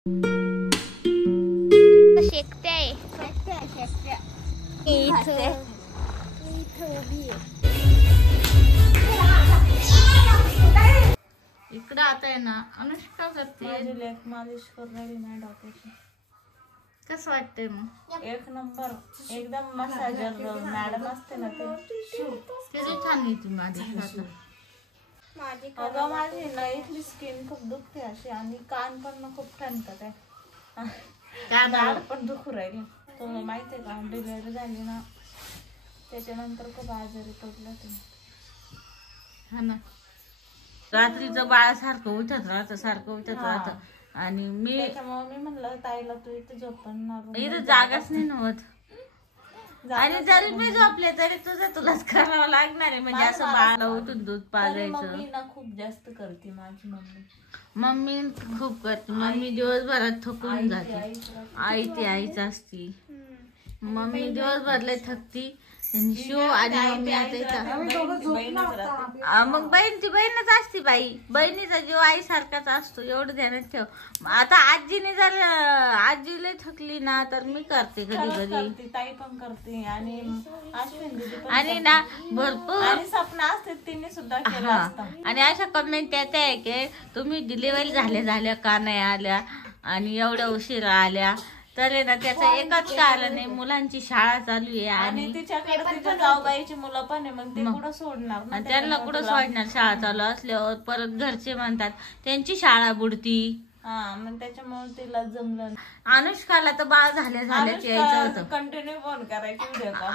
शेकते इकडं आता आहे ना अनुष्का करते माझी लेक मालिश करून राहिली ना डॉक्टरची. कसं वाटतंय मग? एक नंबर एकदम मसाजर मॅडम असते ना ते किती छान येते माझी. अगं माझी ना इथली स्किन खूप दुखते अशी आणि कान पण ना खूप ठणकत आहे. दाढ पण दुखू राहिली. तुला माहितीये का डिलिव्हरी झाली ना त्याच्यानंतर खूप आजारी पडलं ते. हा ना रात्रीचं बाळ सारखं उठत राहतं आणि मी त्याच्यामुळे मी म्हणलं ताईला तू इथे झोपणार इथं जागाच नाही नव्हत आणि जरी मी झोपले तरी तुलाच करावं लागणार आहे. म्हणजे असं बाळाला उठून दूध पाजायचं. मम्मी ना खूप जास्त करते माझी मम्मी खूप करते. मम्मी दिवसभरात थकून जाते. आईच असती. मम्मी दिवसभर लय थकती. शिव आणि मम्मी आता मग बहीण ती बहीणच असती बाई. बहिणीचा जीव आई सारखाच असतो एवढं ध्यानात ठेव. आता आजीने जर आजी लय थकली ना तर मी करते कधी ताई पण करते आणि आणि ना भरपूर आणि सपना असते तिने सुद्धा केलं असतं. आणि अशा कमेंट येत आहे की तुम्ही डिलिव्हरी झाल्या का नाही आल्या आणि एवढ्या उशिरा आल्या. तर ना त्याचं एकच कारण आहे मुलांची शाळा चालू आहे आणि तिच्याकडे तिच्या जाऊबाईची मुलं पण आहे. मग ते कुठं सोडणार ना त्यांना कुठं सोडणार. शाळा चालू असल्यावर परत घरचे म्हणतात त्यांची शाळा बुडती. मग त्याच्यामुळे तिला जमलं. अनुष्काला तर बाळ झाल्याच यायचं होतं. कंटिन्यू फोन करायची व्हिडिओ कॉल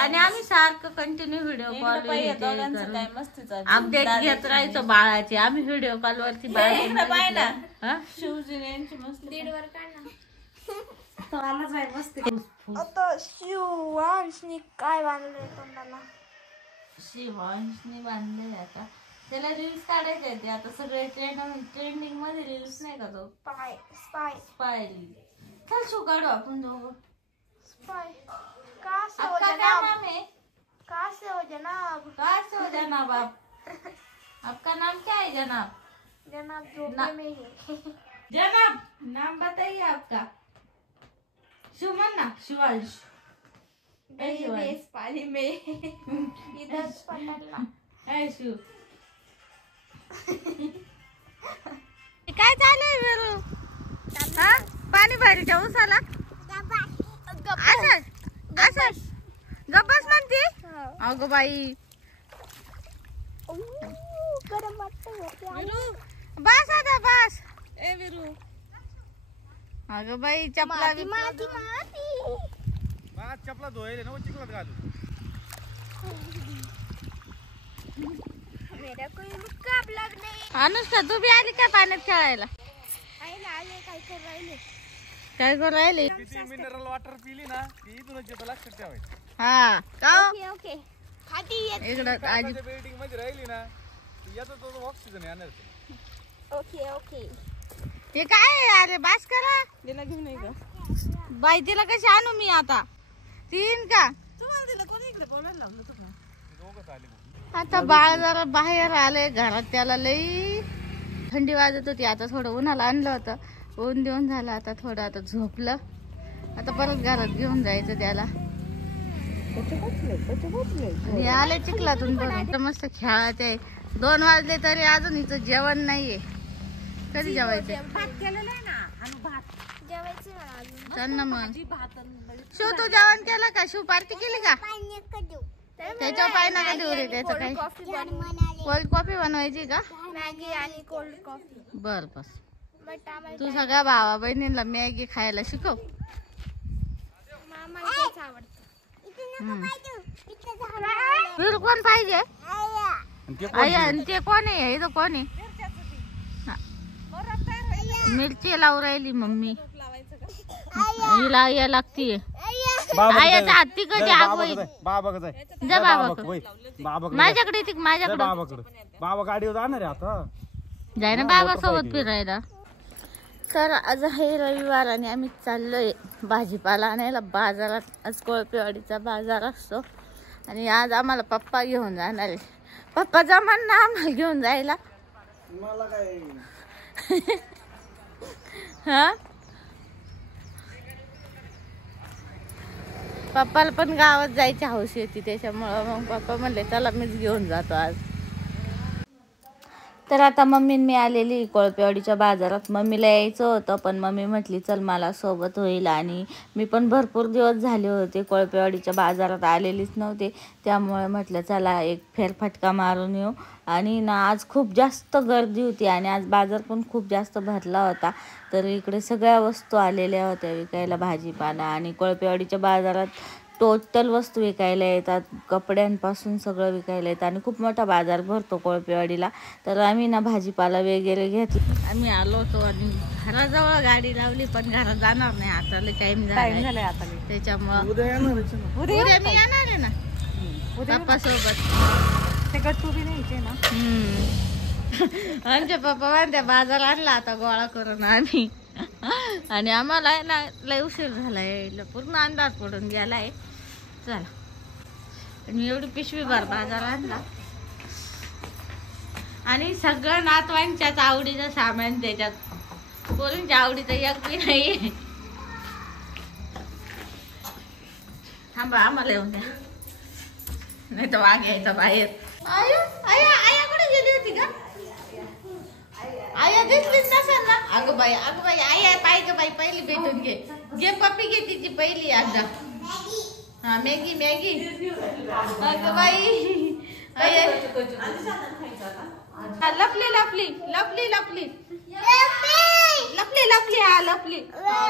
आणि आम्ही सारखं कंटिन्यू व्हिडिओ कॉल अपडेट घेत राहायचो बाळाचे. आम्ही व्हिडिओ कॉल वरती शिवजी यांची मस्त दीडवर आता शिवांशनी काय बांधलंय तोंडाला? शिवांशनी बांधले. आता त्याला रील्स काढायचे आहेत. आता सगळे ट्रेंडिंग मध्ये रील्स नाही का तो स्पाय चल शू काढू आपण दोघं. स्पाय आपका क्या नाम है? कहाँ से हो जनाब? कहाँ से हो जनाब आप? आपका नाम क्या है जनाब? जनाब झोपड़े में है. जनाब नाम बताइए आपका. सुमन ना शिवांश. पानी में इधर पटला. शिव काय चालू आहे वेरू? पाणी भरीच्या उसाला गब्बस म्हणते. अगं बाई बस आता बस. ए विरू अगं बाई चपला चपला धोयले ना चिखलात घालू. मेरा कोई मुकाब लग नहीं. अनुष्का तू बी आली काय पाण्यात खेळायला? काय करू राहिले? किती मिनरल वॉटर पिली ना ती इथूनच येतं लक्षात ठेवायचं. हा का ओके इकडं आजी बिल्डिंग मध्ये राहिली ना याचा तो ऑक्सिजन येणार. ओके ते काय अरे बास करा. तिला घेऊन ये ग बाई तिला कशी आणू मी आता? तीन का तुम्हाला तिला कोणी इकडे बोलायला लावलं तुला? दोघंच आले. आता बाळ जरा बाहेर आलंय घरात. त्याला लई थंडी वाजत होती. आता थोडं उन्हाला आणलं होतं. ऊन देऊन झालं आता थोडं. आता झोपलं. आता परत घरात घेऊन जायचं त्याला. आणि आले चिखलातून पण मस्त खेळायचे. 2 वाजले तरी अजून हिचं जेवण नाहीये. कधी जेवायचं? त्यांना मग शिव तू जेवण केलं का? शिव पार्टी केली का? त्याच्यावर पाय नका देऊ रे. त्याचं काही कोल्ड कॉफी बनवायची का? मॅगी आणि कोल्ड कॉफी. बर बस तू सगळ्या भावा बहिणींना मॅगी खायला शिकव. फिर कोण पाहिजे? आई आणि ते कोण आहे? इथं कोण आहे? मिरची लावू राहिली मम्मी. हिला या लागतीये. आयाचा हत्ती कधी आगोई जा बाबा माझ्याकडे येते माझ्याकडे. बाबा गाडीवर जाणार आहे आता. जाय ना बाबा सोबत फिरायला. तर आज आहे रविवार आणि आम्ही चाललोय भाजीपाला आणायला बाजारात. आज कोळपेवाडीचा बाजार असतो आणि आज आम्हाला पप्पा घेऊन जाणार आहे. पप्पा जमान ना आम्हाला घेऊन जायला. हा पप्पाला पण गावात जायची हौस होती त्याच्यामुळं मग पप्पा म्हणले चला मीच घेऊन जातो आज. तर आता मम्मी मी आलेली कोळपेवाडीच्या बाजारात. मम्मीला यायचं होतं पण मम्मी म्हटली चल मला सोबत होईल, आणि मी पण भरपूर दिवस झाले होते कोळपेवाडीच्या बाजारात आलेलीच नव्हते, त्यामुळे म्हटलं चला एक फेरफटका मारून येऊ. आणि ना आज खूप जास्त गर्दी होती आणि आज बाजार पण खूप जास्त भरला होता. तर इकडे सगळ्या वस्तू आलेल्या होत्या विकायला, भाजीपाला. आणि कोळपेवाडीच्या बाजारात टोटल वस्तू विकायला येतात, कपड्यांपासून सगळं विकायला येतं आणि खूप मोठा बाजार भरतो कोळपेवाडीला. तर आम्ही ना भाजीपाला वगैरे घेतला. आम्ही आलो होतो आणि घराजवळ गाडी लावली पण घरात जाणार नाही, आता टाइम झालाय आता, त्याच्यामुळं उद्या मी येणार आहे ना पप्पा सोबत. ते गट्टू बी न्यायचे ना. आमच्या पप्पा म्हणते बाजार आणला आता गोळा करून आम्ही. आणि आम्हाला ना लय उशीर झालाय, पूर्ण अंधार पडून गेलाय. चला मी एवढी पिशवी भर बाजार आणला आणि सगळं नातवांच्याच आवडीचं सामान त्याच्यात, पोरींच्या आवडीचं एक बी नाही. थांबा आम्हाला येऊन द्या, नाही तर वाघ यायचा बाहेर. आया आया आया कुठे गेली होती का? आया दिसलीच नसेल ना. अगं बाई आया पाहिजे बाई, पहिली भेटून घे. घे पप्पी घे तिची पहिली एकदा. हा मॅगी मॅगी. अगं बाई लपली लपली लपली लपली लपली लपली हा लपली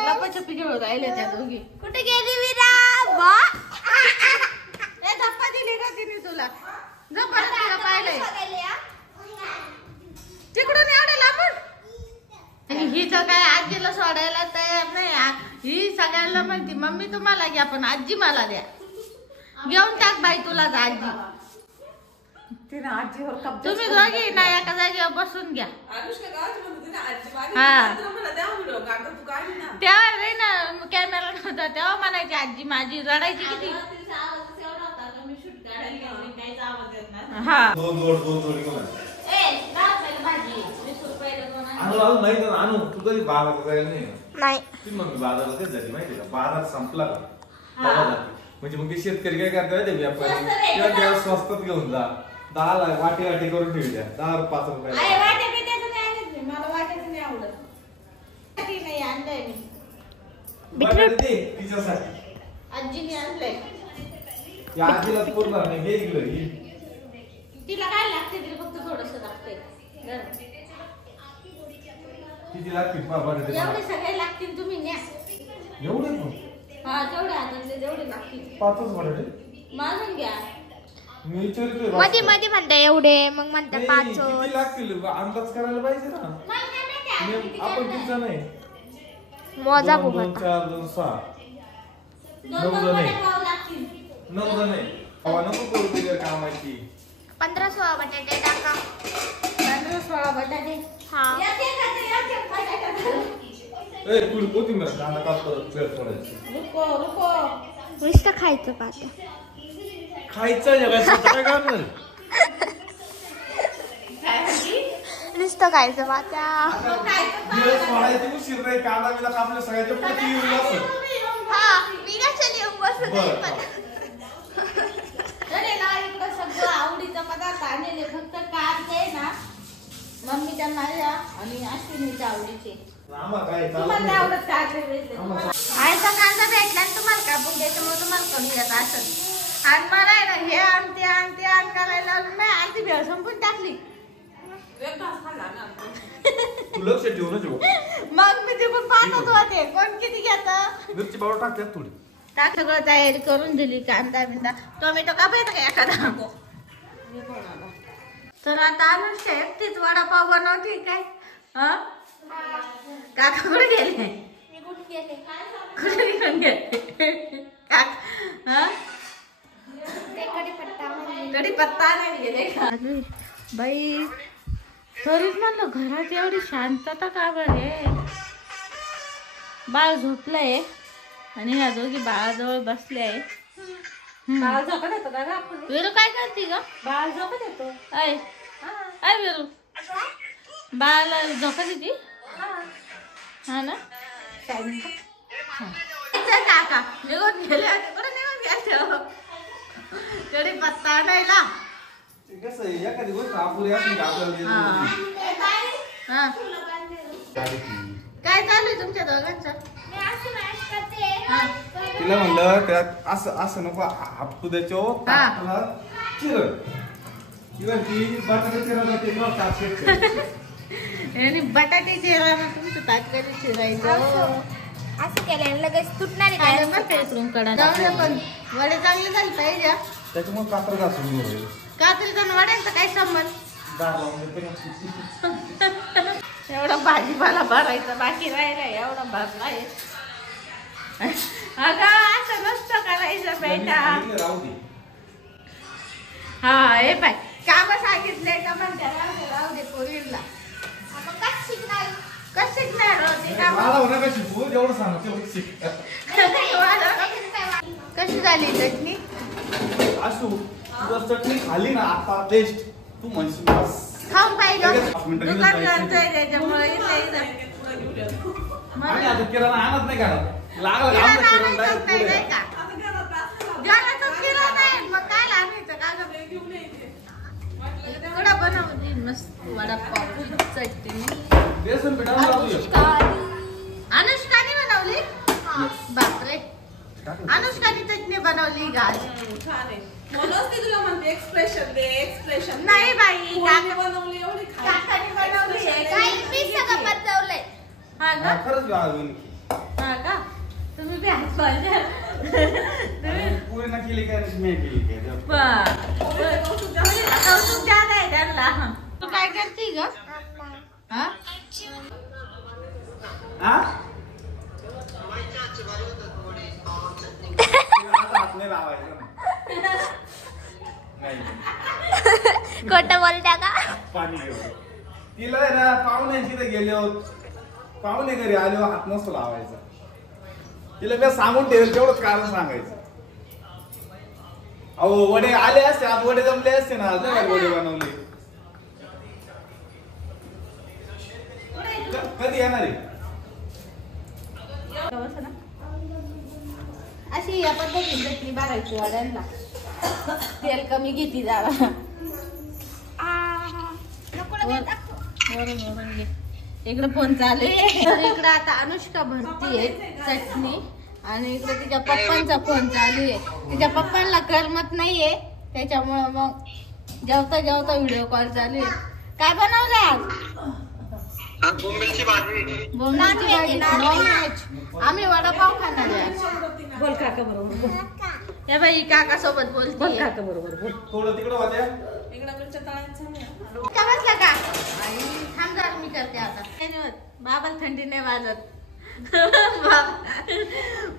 लपाछपी खेळून राहिले त्या दोघी. कुठे गेली विरा? धप्पा दिली का तिने तुला? जबरदस्तीला पाहिलंय तिकडून एवढे लांबून. ही तर काय आजीला सोडायला तयार नाही. ही सगळ्यांना म्हणती मम्मी तुम्हाला घ्या पण आजी मला द्या. घेऊन टाक बाई तुला आजी. तुम्ही दोघी ना एका जागेवर बसून घ्या. हा तेव्हा रे ना कॅमेरा नव्हता तेव्हा म्हणायची आजी माझी, रडायची किती. हा बाजार संपला का म्हणजे मग शेतकरी काय करतात ते व्यापारी स्वस्तात घेऊन जा. 10 ला वाटी वाटी करून ठेवली द्या 10 5 रुपये. मला वाटायचं नाही आवडत. नाही आणलंय मी तिच्यासाठी आजीने आणलंय. या आजीला पूर्ण नाही घे इकडे. तिला काय लागते? तिला फक्त थोडस लागतंय. किती लागतील बाबा? एवढे सगळे लागतील तुम्ही न्या. एवढे हा तेवढे हातातले जेवढे लागतील 5च बटाटे मागून घ्या. मी विचारतोय मध्ये मध्ये म्हणता एवढे, मग म्हणता 5 किती लागतील अंदाज करायला पाहिजे ना. आपण किती नाही मोजा 2 2 4 2 6 9 जण आहे. 9 जण आहे. नको करू तुझ्या कामाची. 15-16 बटाटे टाका. 15-16 बटाटे. हा ए कुठे कोथिंबीर कांदा कापतो प्लेट सोडायची. रुको रुको नुसतं खायचं पाहता. खायचं जगायचं काय करणार? नुसतं खायचं पाहता. दिवस सोडायची उशीर नाही. कांदा बिला कापले सगळ्याच्या पुढे येऊन असं. हा मी कशाला येऊन बसत आहे पण. अरे ना इकडं सगळं आवडीचा पदार्थ आणलेले, फक्त कांदे ना मम्मी त्यांना आणि अश्विनीच्या आवडीचे. तुम्हाला नाही आवडत कांदे वेगळे. आयचा कांदा भेटला आणि तुम्हाला कापून द्यायच्यामुळे तुम्हाला कमी येत असत. आणि मला आहे ना हे आणते आणते आण करायला नाही आणती भेळ संपून टाकली. लक्ष ठेवूनच मग मी तिकडून पाहतच होते कोण किती घेत. मिरची पावडर टाकतात थोडी. टाक सगळं तयारी करून दिली. कांदा बिंदा टोमॅटो कापायचं का एखादा. तर आता अनुष्का एकटीच वडापाव बनवते काय? काका कुठे गेले? कुठे निघून गेले कढीपत्ता नाही गेले का बाई? तरीच म्हणलं घरात एवढी शांतता का बरे? बाळ झोपलंय आणि ह्या दोघी बाळाजवळ बसले आहे. बाळ झोपत येतो का? वेरू काय करते ग? बाळ झोपत येतो. वेरू बाळाला झोपत येते. हा ना काका निघून गेले होते कुठे निघून गेले तरी पत्ता आणायला. कसं आहे एखादी गोष्ट अपुरी असली का आपल्याला हा काय चालू आहे तुमच्या दोघांचं? तिला म्हणलं त्यात असं असं नको हापटू द्यायचो ताटाला चिरळ किंवा ती बटाटे चिरळ होते मग ताट आणि बटाटे चिरायला तुमचं ताट कधी चिरायचं असं केलं लगेच तुटणार आहे. इकडून कडा पण वडे चांगले झाले पाहिजे. त्याच्यामुळे कातर घासून घेऊ कात्रीचा वड्यांचा काय संबंध? दार लावून देते. एवढा भाजीपाला भरायचा बाकी राहिला एवढा भरलाय. अगं असं नसतं करायचं बेटा. राहू दे. हा हे बाय काम सांगितलंय का म्हणते राहू दे पोरीला. कसं शिकणार होते काम? मला होणार का शिकू जेवढं सांग तेवढं शिक. कशी झाली चटणी? असू जर चटणी खाली ना आता टेस्ट तू म्हणशील बस खाऊन पाहिलं दुकान करतोय त्याच्यामुळे आणि आता किराणा आणत नाही का लागला मग काय लागायचं का थोडा बनवली मस्त वडापाव चटणी. बेसन पिठा अनुष्काने बनवली. बापरे अनुष्काने चटणी बनवली गाज. तुला म्हणते एक्सप्रेशन दे एक्सप्रेशन. नाही बाई बनवली एवढी काकाने बनवली हा का खरंच हा का तुम्ही बी हात पाहिजे पुरी ना केली काय मी केली काय कौतुक द्यायला आहे त्यांना. तू काय करते ग? हा हात नाही लावायचं खोटं बोलत्या का? पाणी घेऊन तिला आहे ना पाहुण्यांची तर गेले होत पाहुणे घरी आले हात नसतो लावायचा. तिला मी सांगून ठेवेल तेवढंच कारण सांगायचं. अहो वडे आले असते आज वडे जमले असते ना आज वडे बनवले. कधी येणार आहे? अशी या पद्धतीने चटणी बारायची वड्यांना. तेल कमी घेते जरा. इकडे फोन चालू आहे. इकडे आता अनुष्का भरतीये चटणी आणि इकडे तिच्या पप्पांचा फोन चालू आहे. तिच्या पप्पांना करमत नाहीये त्याच्यामुळे मग जेवता जेवता व्हिडिओ कॉल चालू आहे. काय बनवलंय आज? बोंबिलची भाजी नॉनव्हेज. आम्ही वडापाव खाणार आहे. बोल काका बरोबर. हे बाई काका सोबत बोलते काका बरोबर बोल. थोडं तिकडं होत्या इकडं मिरच्या तळायचं का बसला का? थांब जरा मी करते आता. नाही होत बाबाला थंडी नाही वाजत.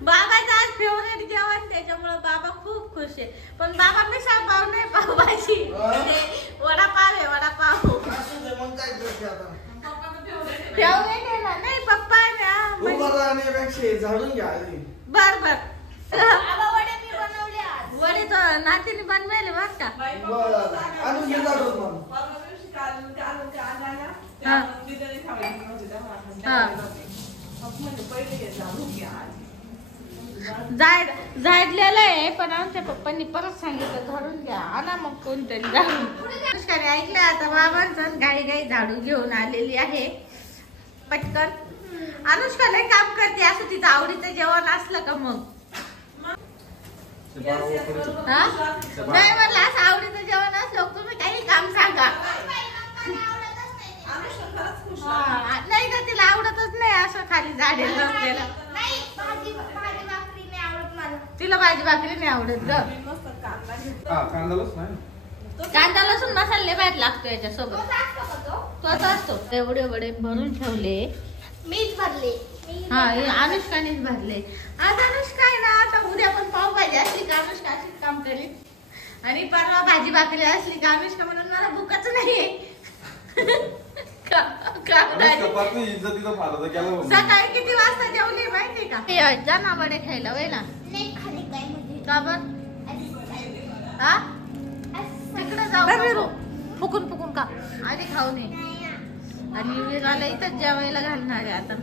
बाबाचं आज फेवरेट जेवण त्याच्यामुळे बाबा खूप खुश आहे. पण बाबा मिसळ पाव नाही पावभाजी वडापाव आहे वडापाव. फेवरेट आहे ना? नाही पप्पा ना झाडून घ्या बर बर. वडे तर नातीने बनवायले बर का. जाडलेलं आहे पण आमच्या पप्पांनी परत सांगितलं झाडून घ्या आणा मग कोणतरी झाडून. अनुष्काने ऐकलं आता बाबांचं घाई घाई झाडू घेऊन आलेली आहे पटकन. अनुष्का लय काम करते असं तिचं आवडीचं जेवण असलं का मग हा नाही म्हणलं असं आवडीचं जेवण असलं तुम्ही काही काम सांगा. नाही का तिला आवडतच नाही असं खाली झाडेल नसलेलं. तिला भाजी भाकरी नाही आवडत ग. कांदा लसूण मसाले बाहेर लागतो याच्यासोबत तोच असतो. एवढे वडे भरून ठेवले मीच भरले. हा अनुष्कानेच भरले. आज अनुष्का आहे ना आता उद्या पण पावभाजी असली का अनुष्का अशीच काम करेल आणि परवा भाजी भाकरी असली का अनुष्का म्हणून मला भूकच नाहीये. सकाळी किती वाजता जेवली माहिती का? जा ना वडे खायला वेळेला का बर हा तिकडे जाऊ फुकून फुकून का आधी खाऊ नये. आणि वीराला इथंच जेवायला घालणार आहे आता.